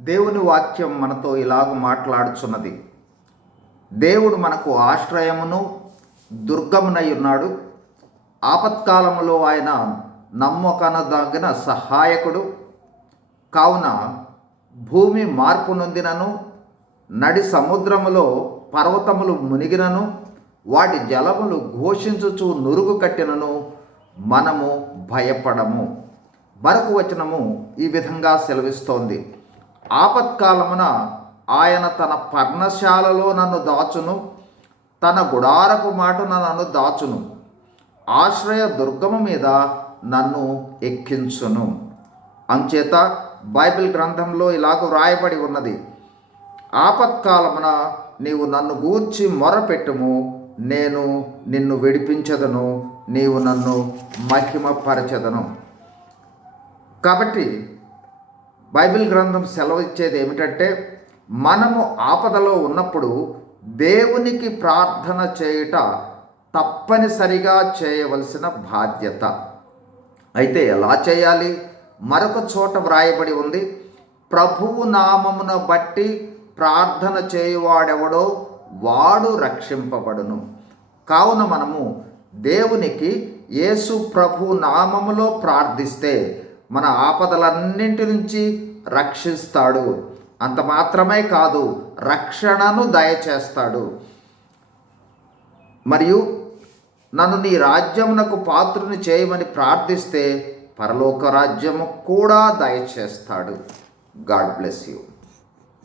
దేవుని వాక్యం మనతో ఇలాగ మాట్లాడుచున్నది. దేవుడు మనకు ఆశ్రయమును దుర్గమునై ఉన్నాడు. ఆపత్కాలములో ఆయన నమ్మకనదగిన సహాయకుడు. కావున భూమి మార్పు నొందినను నడి సముద్రములో పర్వతములు మునిగినను వాటి జలములు ఘోషించుచు నురుగు కట్టినను మనము భయపడము. మరొక వచనము ఈ విధంగా సెలవిస్తోంది. ఆపత్కాలమున ఆయన తన పర్ణశాలలో నన్ను దాచును తన గుడారపు మాటున నన్ను దాచును ఆశ్రయ దుర్గము మీద నన్ను ఎక్కించును. అంచేత బైబిల్ గ్రంథంలో ఇలాగ వ్రాయబడి ఉన్నది ఆపత్కాలమున నీవు నన్ను గూర్చి మొరపెట్టుము నేను నిన్ను విడిపించదను నీవు నన్ను మహిమపరచదను. కాబట్టి బైబిల్ గ్రంథం సెలవిచ్చేది ఏమిటంటే మనము ఆపదలో ఉన్నప్పుడు దేవునికి ప్రార్థన చేయుట తప్పనిసరిగా చేయవలసిన బాధ్యత. అయితే ఎలా చేయాలి? మరొక చోట వ్రాయబడి ఉంది ప్రభువు నామమున బట్టి ప్రార్థన చేయువాడెవడో వాడు రక్షింపబడును. కావున మనము దేవునికి యేసు ప్రభు నామములో ప్రార్థిస్తే మన ఆపదలన్నింటి నుంచి రక్షిస్తాడు. అంత మాత్రమే కాదు రక్షణను దయచేస్తాడు. మరియు నన్ను నీ రాజ్యమునకు పాత్రుని చేయమని ప్రార్థిస్తే పరలోక రాజ్యము కూడా దయచేస్తాడు. God bless you.